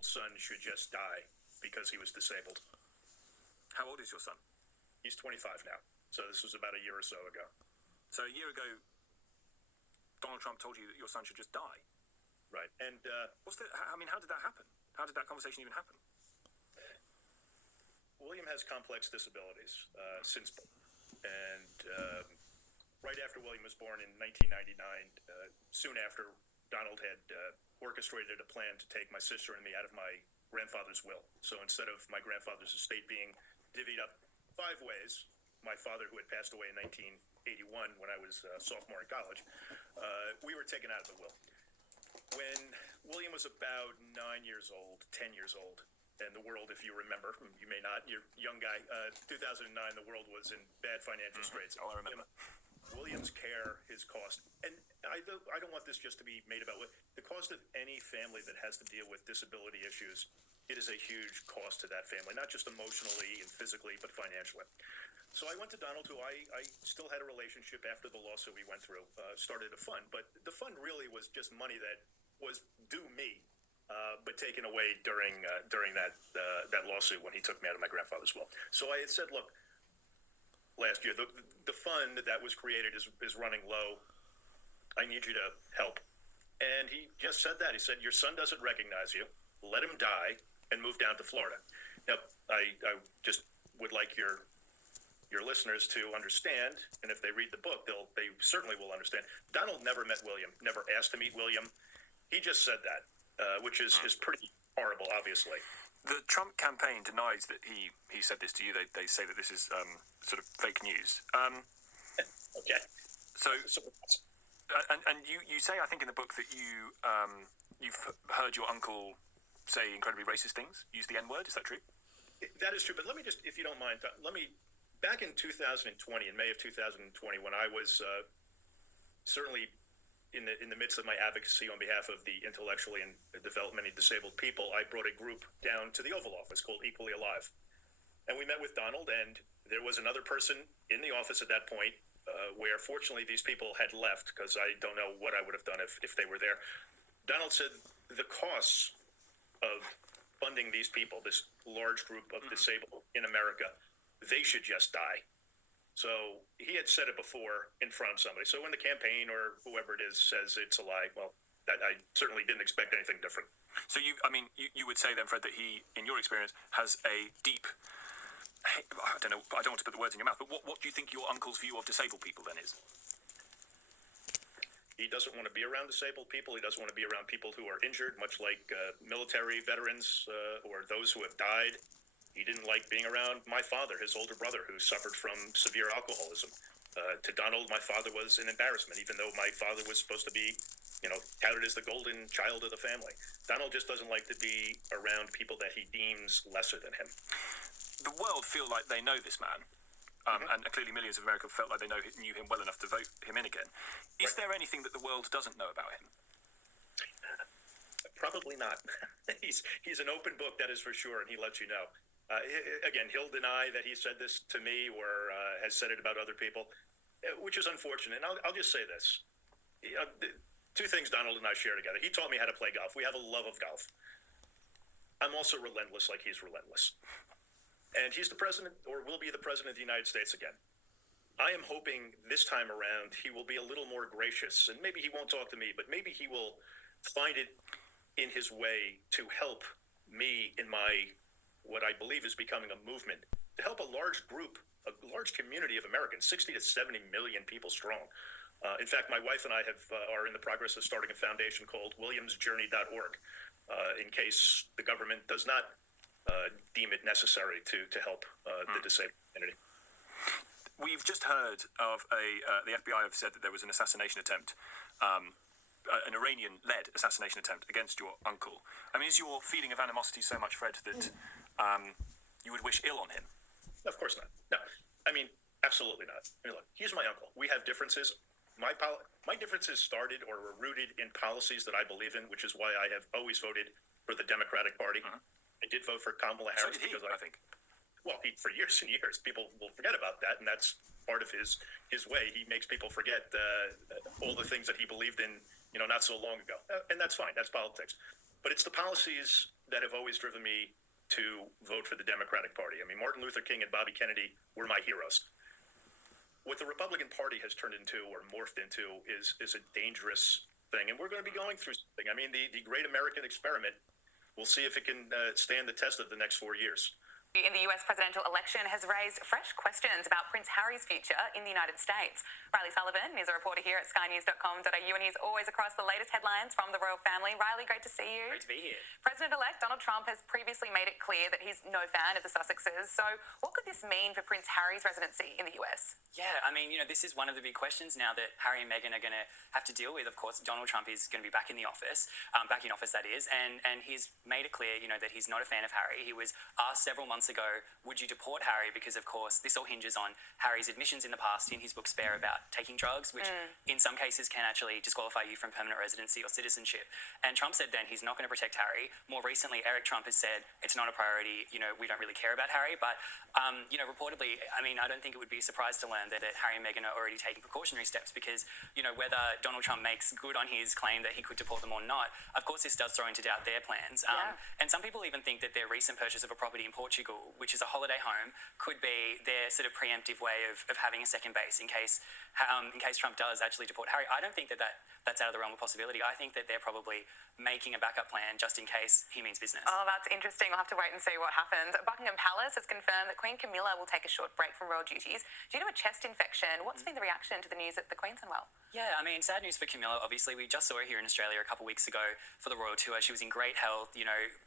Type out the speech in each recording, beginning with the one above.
9-year-old son should just die because he was disabled. How old is your son? He's 25 now. So this was about a year or so ago. So a year ago, Donald Trump told you that your son should just die. Right. And how did that happen? How did that conversation even happen? William has complex disabilities since birth. And right after William was born in 1999, soon after, Donald had orchestrated a plan to take my sister and me out of my grandfather's will. So instead of my grandfather's estate being divvied up 5 ways, my father, who had passed away in 1981 when I was a sophomore in college, we were taken out of the will. When William was about 9 years old, 10 years old, and the world, if you remember, you may not, you're a young guy, 2009, the world was in bad financial straits. Oh, I remember. William's care, his cost, and I don't want this just to be made about the cost of any family that has to deal with disability issues. It is a huge cost to that family, not just emotionally and physically, but financially. So I went to Donald, who I still had a relationship after the lawsuit we went through, started a fund, but the fund really was just money that was due me, but taken away during that lawsuit when he took me out of my grandfather's will. So I had said, look, last year, the fund that was created is running low. I need you to help. And he just said that. He said, your son doesn't recognize you. Let him die and move down to Florida. Now, I just would like your listeners to understand, and if they read the book, they certainly will understand. Donald never met William, never asked to meet William. He just said that, which is pretty horrible, obviously. The Trump campaign denies that he said this to you. They say that this is sort of fake news. Okay. So and you say, I think in the book, that you've heard your uncle say incredibly racist things, use the N-word. Is that true? That is true. But let me just, if you don't mind, back in 2020, in May of 2020, when I was certainly in the midst of my advocacy on behalf of the intellectually and developmentally disabled people, I brought a group down to the Oval Office called Equally Alive. And we met with Donald, and there was another person in the office at that point where fortunately these people had left, because I don't know what I would have done if they were there. Donald said the costs of funding these people, this large group of disabled in America, they should just die. So he had said it before in front of somebody. So when the campaign or whoever it is says it's a lie, well, I certainly didn't expect anything different. So you would say then, Fred, that he, in your experience, has a deep, I don't know, I don't want to put the words in your mouth, but what do you think your uncle's view of disabled people then is? He doesn't want to be around disabled people. He doesn't want to be around people who are injured, much like military veterans or those who have died. He didn't like being around my father, his older brother, who suffered from severe alcoholism. To Donald, my father was an embarrassment, even though my father was supposed to be, touted as the golden child of the family. Donald just doesn't like to be around people that he deems lesser than him. The world feel like they know this man. And clearly millions of Americans felt like they knew him well enough to vote him in again. Is there anything that the world doesn't know about him? Probably not. He's an open book, that is for sure, and he lets you know. Again, he'll deny that he said this to me or has said it about other people, which is unfortunate. And I'll just say this. 2 things Donald and I share together. He taught me how to play golf. We have a love of golf. I'm also relentless like he's relentless. And he's the president, or will be the president of the United States again. I am hoping this time around he will be a little more gracious, and maybe he won't talk to me, but maybe he will find it in his way to help me in my, what I believe is becoming a movement, to help a large group, a large community of Americans, 60 to 70 million people strong. In fact, my wife and I are in the progress of starting a foundation called williamsjourney.org, in case the government does not deem it necessary to help the disabled community. We've just heard of the FBI have said that there was an assassination attempt, an Iranian-led assassination attempt against your uncle. I mean, is your feeling of animosity so much, Fred, that you would wish ill on him? Of course not. No, I mean, absolutely not. I mean, look, he's my uncle. We have differences. My differences started or were rooted in policies that I believe in, which is why I have always voted for the Democratic Party. I did vote for Kamala Harris. So did he, because I think. Well, for years and years, people will forget about that, and that's part of his way. He makes people forget all the things that he believed in, not so long ago, and that's fine. That's politics. But it's the policies that have always driven me to vote for the Democratic Party. I mean, Martin Luther King and Bobby Kennedy were my heroes. What the Republican Party has turned into or morphed into is a dangerous thing, and we're going to be going through something. I mean, the great American experiment, we'll see if it can stand the test of the next 4 years. In the US presidential election has raised fresh questions about Prince Harry's future in the United States. Riley Sullivan is a reporter here at skynews.com.au, and he's always across the latest headlines from the royal family. Riley, great to see you. Great to be here. President-elect Donald Trump has previously made it clear that he's no fan of the Sussexes. So what could this mean for Prince Harry's residency in the US? Yeah, I mean, this is one of the big questions now that Harry and Meghan are going to have to deal with. Of course, Donald Trump is going to be back in the office, that is, and he's made it clear, that he's not a fan of Harry. He was asked several months ago, would you deport Harry? Because, of course, this all hinges on Harry's admissions in the past in his book Spare about taking drugs, which in some cases can actually disqualify you from permanent residency or citizenship. And Trump said then he's not going to protect Harry. More recently, Eric Trump has said it's not a priority. We don't really care about Harry. But, reportedly, I mean, I don't think it would be a surprise to learn that Harry and Meghan are already taking precautionary steps because, whether Donald Trump makes good on his claim that he could deport them or not, of course, this does throw into doubt their plans. And some people even think that their recent purchase of a property in Portugal, which is a holiday home, could be their sort of preemptive way of having a second base in case Trump does actually deport Harry. I don't think that's out of the realm of possibility. I think that they're probably making a backup plan just in case he means business. Oh, that's interesting. We'll have to wait and see what happens. Buckingham Palace has confirmed that Queen Camilla will take a short break from royal duties due to a chest infection. What's been the reaction to the news that the Queen's unwell? Yeah, I mean, sad news for Camilla. Obviously, we just saw her here in Australia a couple of weeks ago for the royal tour. She was in great health,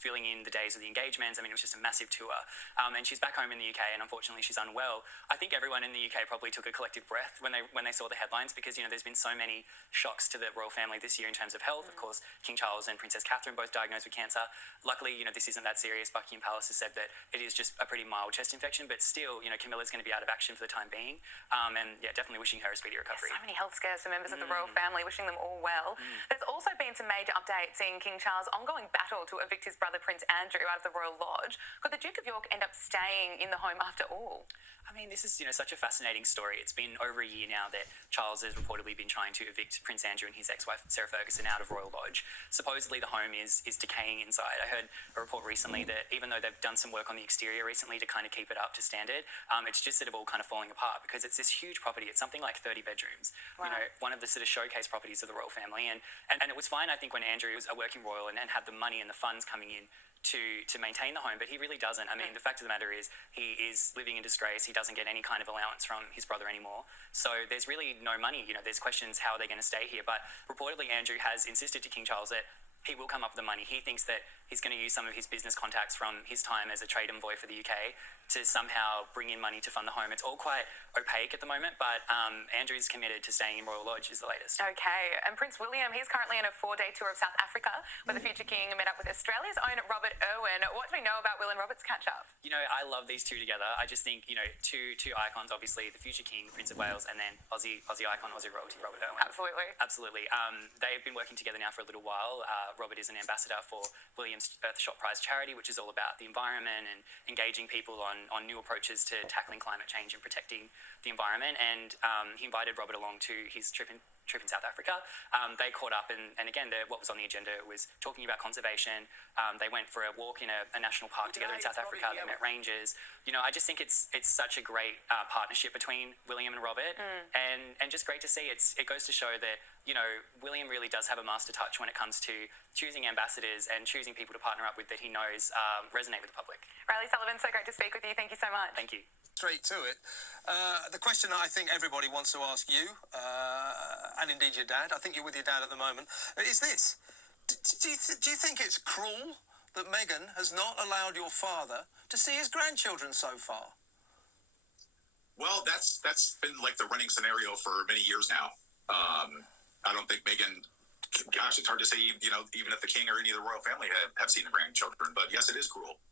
filling in the days of the engagements. I mean, it was just a massive tour. And she's back home in the UK, and unfortunately, she's unwell. I think everyone in the UK probably took a collective breath when they saw the headlines because, there's been so many shocks to the royal family this year in terms of health. Of course, King Charles and Princess Catherine both diagnosed with cancer. Luckily, this isn't that serious. Buckingham Palace has said that it is just a pretty mild chest infection, but still, Camilla's going to be out of action for the time being. And yeah, definitely wishing her a speedy recovery. So many health scares for members of the royal family, wishing them all well. There's also been some major updates in King Charles' ongoing battle to evict his brother Prince Andrew out of the royal lodge. Could the Duke of York end up staying in the home after all? I mean, this is, such a fascinating story. It's been over a year now that Charles has reportedly been trying to evict Prince Andrew and his ex-wife, Sarah Ferguson, out of Royal Lodge. Supposedly, the home is decaying inside. I heard a report recently that even though they've done some work on the exterior recently to kind of keep it up to standard, it's just sort of all kind of falling apart because it's this huge property. It's something like 30 bedrooms. Wow. One of the sort of showcase properties of the royal family. And it was fine, I think, when Andrew was a working royal and had the money and the funds coming in to maintain the home, but he really doesn't. I mean, the fact of the matter is he is living in disgrace. He doesn't get any kind of allowance from his brother anymore. So there's really no money. There's questions how are they going to stay here. But reportedly, Andrew has insisted to King Charles that he will come up with the money. He thinks that he's going to use some of his business contacts from his time as a trade envoy for the UK to somehow bring in money to fund the home. It's all quite opaque at the moment, but Andrew's committed to staying in Royal Lodge is the latest. Okay, and Prince William, he's currently on a 4-day tour of South Africa where the future king met up with Australia's own Robert Irwin. What do we know about Will and Robert's catch-up? I love these two together. I just think, two icons, obviously, the future king, Prince of Wales, and then Aussie icon, Aussie royalty, Robert Irwin. Absolutely. They've been working together now for a little while. Robert is an ambassador for William's Earthshot Prize charity, which is all about the environment and engaging people on new approaches to tackling climate change and protecting the environment. And he invited Robert along to his trip in South Africa. They caught up, and again, what was on the agenda was talking about conservation. They went for a walk in a national park together in South Africa. They met rangers. I just think it's such a great partnership between William and Robert, and just great to see. It goes to show that William really does have a master touch when it comes to choosing ambassadors and choosing people to partner up with that he knows resonate with the public. Riley Sullivan, so great to speak with you. Thank you so much. Thank you. Straight to it. The question I think everybody wants to ask you, and indeed your dad, I think you're with your dad at the moment, is this. Do you think it's cruel that Meghan has not allowed your father to see his grandchildren so far? Well, that's been like the running scenario for many years now. I don't think Meghan, gosh, it's hard to say, even if the king or any of the royal family have seen the grandchildren, but yes, it is cruel.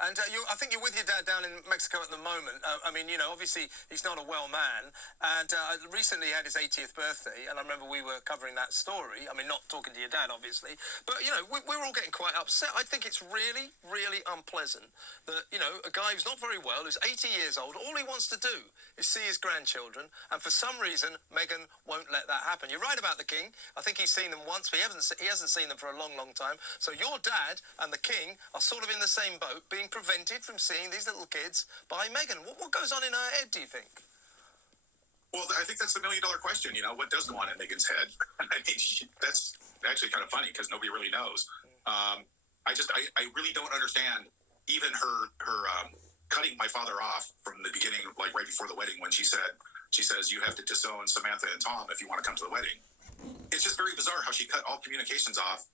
And I think you're with your dad down in Mexico at the moment. I mean, you know, obviously he's not a well man. And recently he had his 80th birthday. And I remember we were covering that story. I mean, not talking to your dad, obviously. But, you know, we're all getting quite upset. I think it's really, really unpleasant that, you know, a guy who's not very well, who's 80 years old, all he wants to do is see his grandchildren. And for some reason, Meghan won't let that happen. You're right about the King. I think he's seen them once, but he hasn't seen them for a long, long time. So your dad and the King are sort of in the same boat, being prevented from seeing these little kids by Meghan. What goes on in her head, do you think? Well, I think that's the $1 million question. You know, what does go on in Meghan's head? I mean, that's actually kind of funny because nobody really knows. I really don't understand even her cutting my father off from the beginning, like right before the wedding, when she says you have to disown Samantha and Tom if you want to come to the wedding. It's just very bizarre how she cut all communications off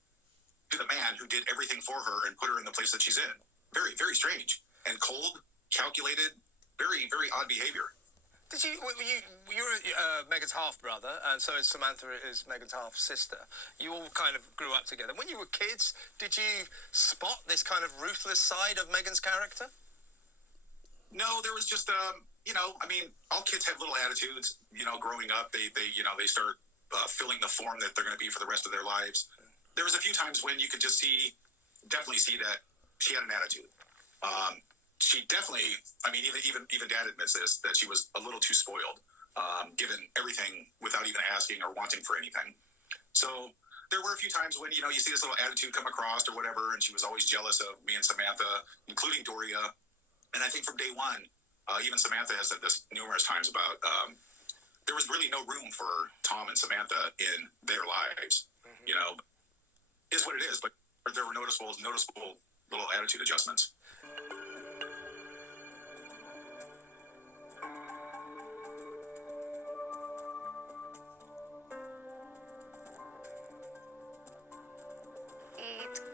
to the man who did everything for her and put her in the place that she's in. Very, very strange and cold, calculated, very, very odd behavior. Did you're Meghan's half brother, and so is Samantha is Meghan's half sister. You all kind of grew up together. When you were kids, did you spot this kind of ruthless side of Meghan's character? No, there was just you know, I mean, all kids have little attitudes. You know, growing up, they start filling the form that they're going to be for the rest of their lives. There was a few times when you could just definitely see that she had an attitude. She definitely, I mean, even Dad admits this, that she was a little too spoiled, given everything without even asking or wanting for anything. So there were a few times when, you know, you see this little attitude come across or whatever, and she was always jealous of me and Samantha, including Doria. And I think from day one, even Samantha has said this numerous times about there was really no room for Tom and Samantha in their lives. You know, is what it is, but there were noticeable little attitude adjustments.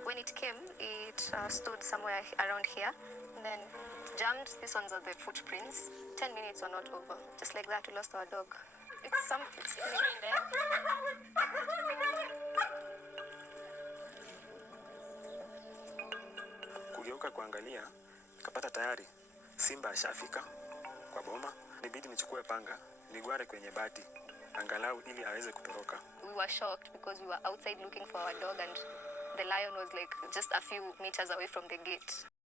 When it came, it stood somewhere around here, and then jammed. These ones are the footprints. 10 minutes were not over. Just like that, we lost our dog. It's killing there. Kugeuka kuangalia, nikapata tayari simba ashafika kwa boma. Nibidi nichukue panga, nigware kwenye bati, angalau ili aweze kutoroka. We were shocked because we were outside looking for our dog, and the lion was like just a few meters away from the gate.